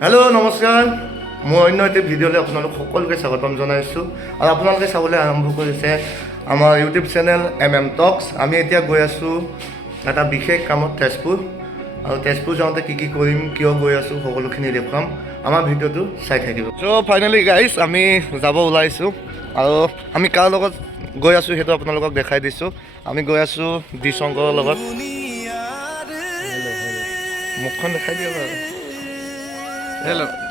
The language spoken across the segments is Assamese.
হেল্ল' নমস্কাৰ মই অন্য এটা ভিডিঅ'লৈ আপোনালোক সকলোকে স্বাগতম জনাইছোঁ আৰু আপোনালোকে চাবলৈ আৰম্ভ কৰিছে আমাৰ ইউটিউব চেনেল টক্স। আমি এতিয়া গৈ আছোঁ এটা বিশেষ কামত তেজপুৰ, আৰু তেজপুৰ যাওঁতে কি কৰিম, কিয় গৈ আছোঁ, সকলোখিনি দেখুৱাম। আমাৰ ভিডিঅ'টো চাই থাকিব। চ' ফাইনেলি গাইজ আমি যাব ওলাইছোঁ, আৰু আমি কাৰ লগত গৈ আছোঁ সেইটো আপোনালোকক দেখাই দিছোঁ। আমি গৈ আছোঁ দিশংকৰৰ লগত। মুখখন দেখাই দিয়ক আৰু।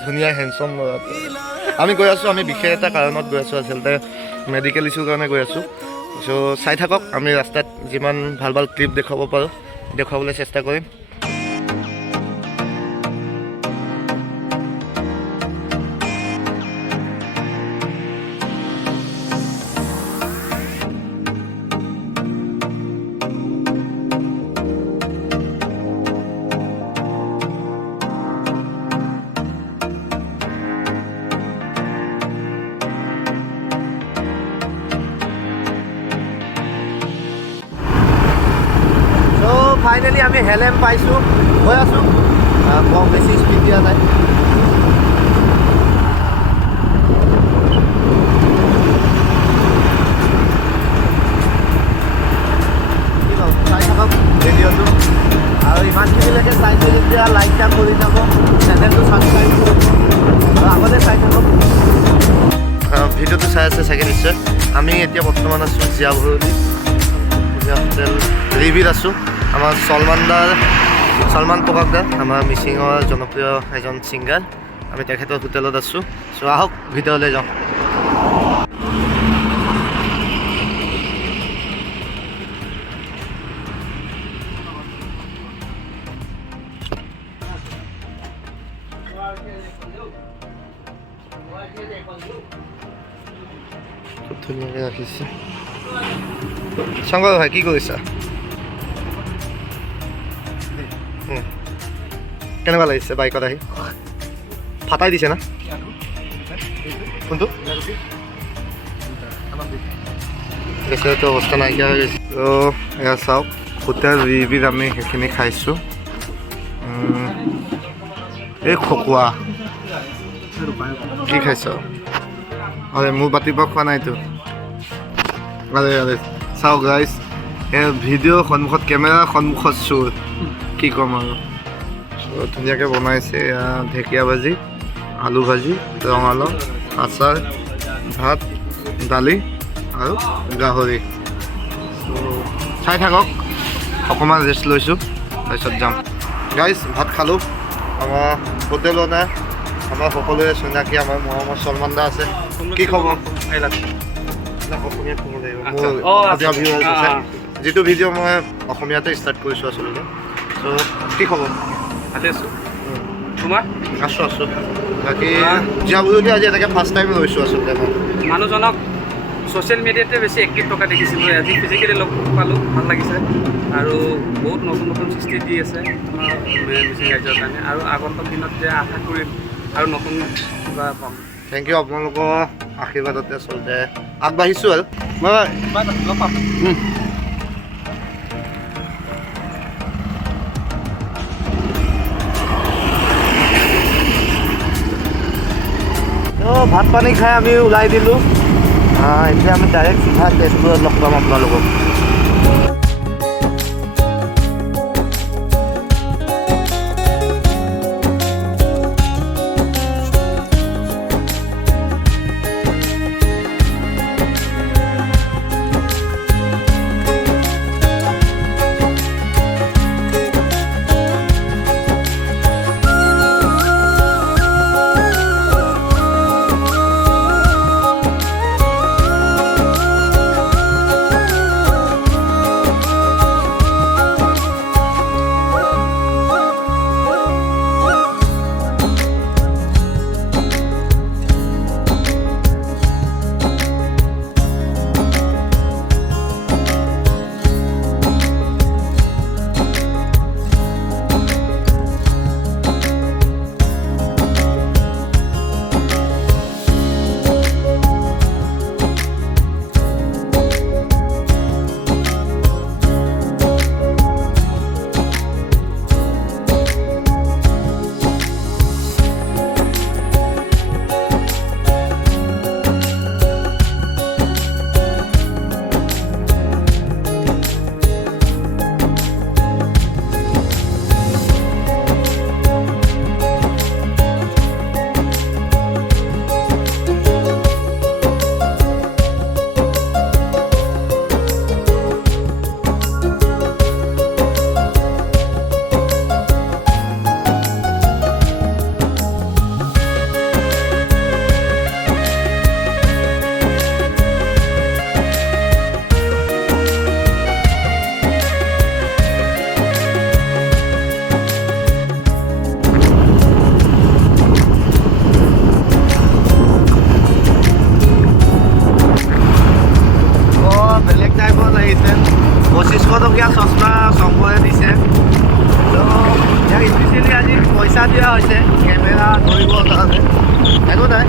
ধুনীয়া হেণ্ডচম ল'ৰাটো। আমি গৈ আছোঁ, আমি বিশেষ এটা কাৰণত গৈ আছোঁ, আচলতে মেডিকেল ইছ্যুৰ কাৰণে গৈ আছোঁ। চ' চাই থাকক, আমি ৰাস্তাত যিমান ভাল ভাল ক্লিপ দেখুৱাব পাৰোঁ দেখুৱাবলৈ চেষ্টা কৰিম। ফাইনেলি আমি হেলেম পাইছোঁ, গৈ আছোঁ। কম বেছি স্পীড দিয়া নাই। চাই থাকক ভিডিঅ'টো, আৰু ইমানখিনিলৈকে চাইছে যেতিয়া লাইক টাইপ কৰি যাব, চেনেলটো ছাবস্ক্ৰাইব কৰিব, আৰু আগতে চাই থাকক। ভিডিঅ'টো চাই আছে চাগে নিশ্চয়। আমি এতিয়া বৰ্তমান আছোঁ জিয়া ভৰলী হোটেল ৰিভিত আছোঁ। আমাৰ চলমান পকাকদা, আমাৰ মিচিঙৰ জনপ্ৰিয় এজন ছিংগাৰ। আমি তেখেতৰ হোটেলত আছোঁ। চ' আহক ভিতৰলৈ যাওঁ। খুব ধুনীয়াকৈ ৰাখিছে। শংকৰ ভাই কি কৰিছা? কেনেকুৱা লাগিছে বাইকত আহি? ফাটাই দিছে না কোনটো? বেছিটো অৱস্থা নাইকিয়া হৈ গৈছে। ত' এয়া চাওক, হোটেল ৰিভিত আমি সেইখিনি খাইছোঁ। এই খকুৱা কি খাইছ? আৰে মোৰ বাতিৰ পৰা খোৱা নাইতো। আৰে চাওক গাইজ, এই ভিডিঅ' সন্মুখত, কেমেৰাৰ সন্মুখত চোৰ, কি ক'ম আৰু। ধুনীয়াকৈ বনাইছে। ঢেকীয়া ভাজি, আলু ভাজি, ৰঙালাও, আচাৰ, ভাত, দালি আৰু গাহৰি। চাই থাকক, অকণমান ৰেষ্ট লৈছোঁ, তাৰপিছত যাম। গাইজ ভাত খালোঁ। আমাৰ হোটেলতে আমাৰ সকলোৱে চিনাকি আমাৰ মৰমৰ চলমান দা আছে। কি খবৰ? অসমীয়াত ক'ব লাগিব, যিটো ভিডিঅ' মই অসমীয়াতে ষ্টাৰ্ট কৰিছোঁ আচলতে। চ' কি খবৰ? ভালে আছোঁ। তোমাৰ? আছোঁ। বাকী জিয়া ভৰলী আজি এনেকৈ ফাৰ্ষ্ট টাইম লৈছোঁ আচলতে। মই মানুহজনক ছ'চিয়েল মিডিয়াতে বেছি এক্টিভ থকা দেখিছিলোঁ, আজি ফিজিকেলি লগ পালোঁ, ভাল লাগিছে। আৰু বহুত নতুন সৃষ্টি দি আছে আমাৰ মিচিং ৰাইজৰ কাৰণে, আৰু আগন্তুক দিনত যে আশা কৰিম আৰু নতুন কিবা পাম। থেংক ইউ, আপোনালোকৰ আশীৰ্বাদতে আচলতে আগবাঢ়িছোঁ আৰু লগ পাম। ভাত পানী খাই আমি ওলাই দিলোঁ। এতিয়া আমি ডাইৰেক্ট চিধা তেজপুৰত লগ পাম আপোনালোকক। ধৰিবৰ কাৰণে একো নাই